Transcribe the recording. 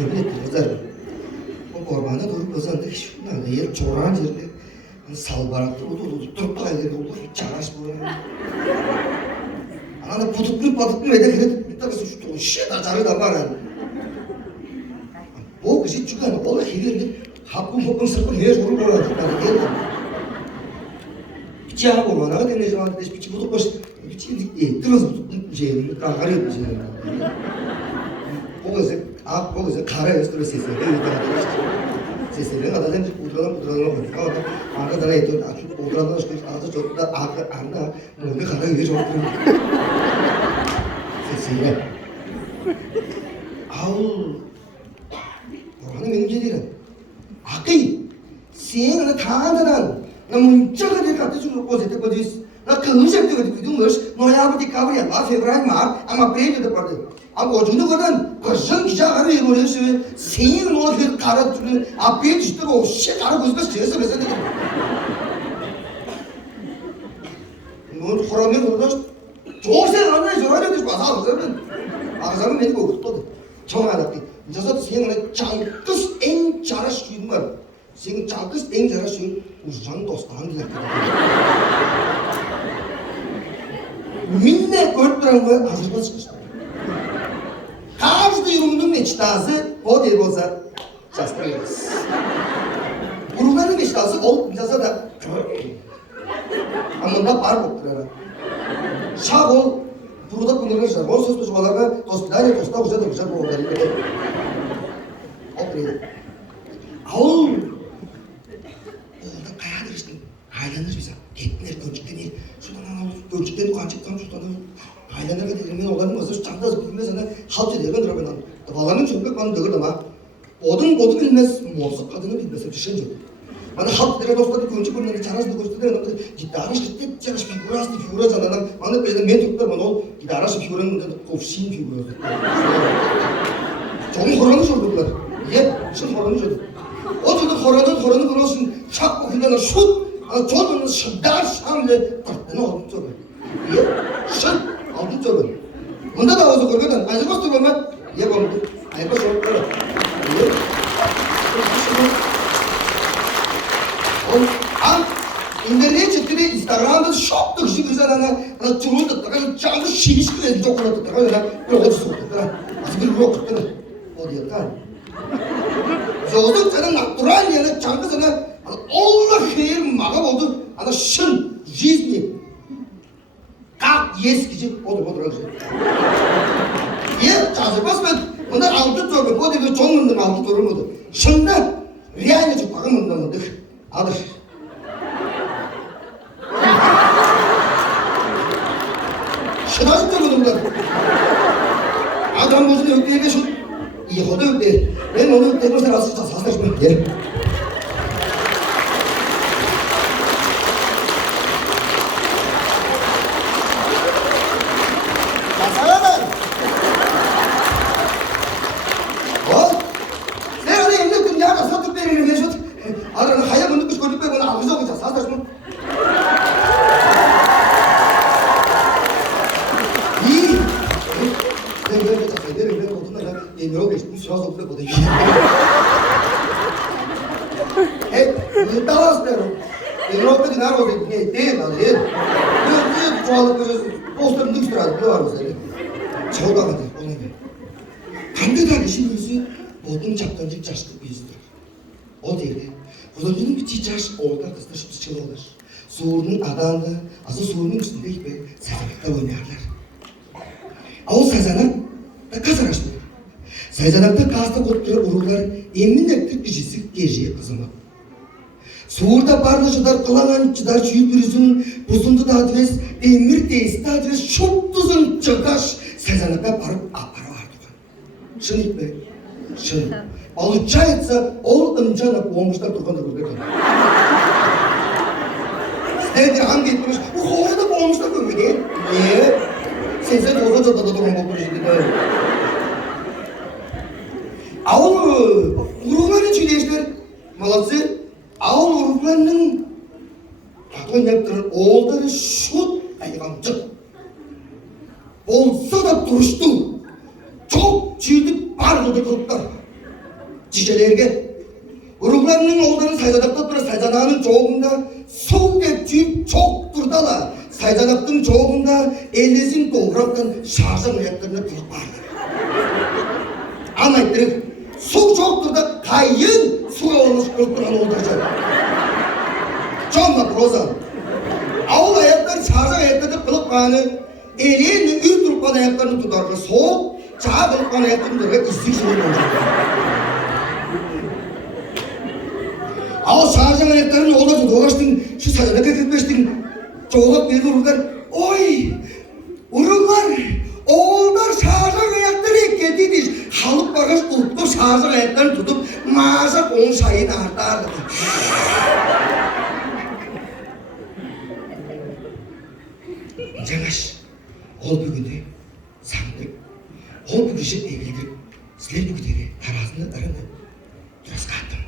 Yemin ettiriz o ormanda durup kazandık. Şundan yer çoran yerinde. Salbarakta durup kaydır oldu. Çaraş bu. Ana putuklu ede kredi bir takısı şu şişe açarı da var. O kişi çıkan o hilirdi. Hakkım sırpın her soru var. Biçi abi olmana dene zaman da biçi bulduk baş biçi transport şeyini kahar yapacağız. O yüzden kara üstüne sesleri sesleri kadar önce udralan ama arada da eto açıp udralan çıkıyor arada çok da arada ne kara yüzü çok sesleri Orhan'ın benim dediğim akı sen ana tanıdan na muncaga de katı şu pozite kodis na kılacak diyor videomuz noyabı dikabı ya fevral mar ama previo de pardı ama o cunu kadar kızın güzel arıyor böyle şey senin o bir kara türlü apet işte o şey kara gözüme çevirse mesela dedim bunu horamıyor orada çok sen anlayış öyle diyor bazı ağzımın beni korkuttu çok anlattı Jasa senin çankız en çara suyun var. Senin çankız en çara suyun uzun dostan diye. Minne korkturan bu hazırlık çıkıştı. Каждый yorumунun meçtazı o değil olsa şastrayız. Burunların meçtazı ol jasa da ama da par bokturar. Şah ol burada bunların şarkı söz söz olanlar dostlar dostlar güzel bu onları. Operaydı. Ağul! Orada kayadır işte. Haylanır bize. Tekneler ölçükten değil. Şuradan ölçükten kaçıktan şuradan. Haylanır ve dedirmen olanın olsa şu çanta zıpırmaya sana halt ediyorlar drabenan. Tavalarının çünkü bana dağır ama. Odun bilmez. Muhafızlık kadını bilmez. Düşünce. Bana halt ediyor dostlar. Önce bunları çarası da gösterdiler. Gitarış gitti. Çarış figura zanlanan. Bana böyle men tuttular bana o. Gitarış figuranın kovşin figurası. Çok horanı sordular. Ye, şimdi horanı sordu. O da horanı bulursun. Çak okuyana şut. Ana çolunun şıddar şamle tarttığını aldım sordu. Ye, şıt aldım sordu. Bunda da olsa korkudan. Ayıp olsun ama. Ye bana. Ayıp olsun. Ye. İnternet çıktı da Instagram'da şok dışı güzel ana çulunda takı çağlı şiş gibi dokunadı takı öyle böyle soktu da. Az bir rok tuttu. O diyor kan. Zoğdu sana natural yani çankı sana Allah hayır maga oldu. Ana şın жизни. Как есть gibi o da Ye çazı basma. Bunlar altı torba. O diyor çoğunluğundan altı torba oldu. Şında реально çok bakımından mıdır? Alır. Şınazı tanıdımlar. Adam bozunu öptüğüne şu iyi oldu öptü. Ben onu öptüğüne sen asıl yerim. Kasanalar. O? Sen onu elinde dünyada satıp veririm Mesut. Adını hayal bunu kuş koyduk ve bunu ağzı okuyacağız. Saçma. Yol geçtim, şans okula kodayım. Davas diyorum. Evropa'da dinar oldu, değil lan, değil. Diyor, çoğalıp böyle postlarını dikiştirerdik, ne var mesela? Çok anladı, o ne be? Kandı kardeşin yüzü, bodrum çaptancık çaştık bir yüzdür. O değil de, Kuzuncu'nun bir çiçaş orada kıslaşıp sıçılırlar. Suğur'un adamda, asıl Suğur'un üstünde gibi sazanakta oynarlar. O sazanak da kazanaşmıyor. Saycanakta kasta kottura uruklar eminliktir kişisi geceye kızımak. Suğurda barlaşılar kılanan çıdar çüyüp yürüsün, buzundu da adres, emir değisi adres, çok tuzun çıkaş, saycanakta barıp apara vardı. Şın itme, şın. Alıça etse, ol ımcana boğmuşlar turkanda görmek. Sizlerdir hangi etmiş, bu kovada boğmuşlar görmek. Niye? Sen oza da durun bu projede. Ağul urukların çileşler, malası ağul uruklarının takın yaptırır, oğulları şut ayıgamcık. Olsa da duruştu, çok çiğdip barıdı kılıklar. Cişelerge uruglarının oğulların saydanakta dura saydanağının çoğunda soğuk etçiyip çok durdala saydanaktın çoğunda ellezin doğraktan şarjın ayaklarına kılıp vardı. Anlayttırık su çok durda kayın suya olmuş kılıp duran olduracak. Çoğunla prozan. Ağul ayaklar şarjın ayaklarına kılıp kanı elin ür durpan ayaklarını tutarlar. Soğuk çağa kılıp kan ayaklarını tutarlar. İstik şunun olacak. Ağul şarjın ayaklarını yolda tut. Oğaçtın şu saydanaka kırpmıştın. Çoğulak bir uruklar. Oy! Uruklar! Oğullar şarjın ayakları eklediydiş. Halıp bagaj utlu şarjın ayaklarını tutup mağaza on sayın artardı. Canaş, ol bugünde sandık, ol bugüşü evlidir. Sizler bugünleri tarazını arını, biraz kalktım.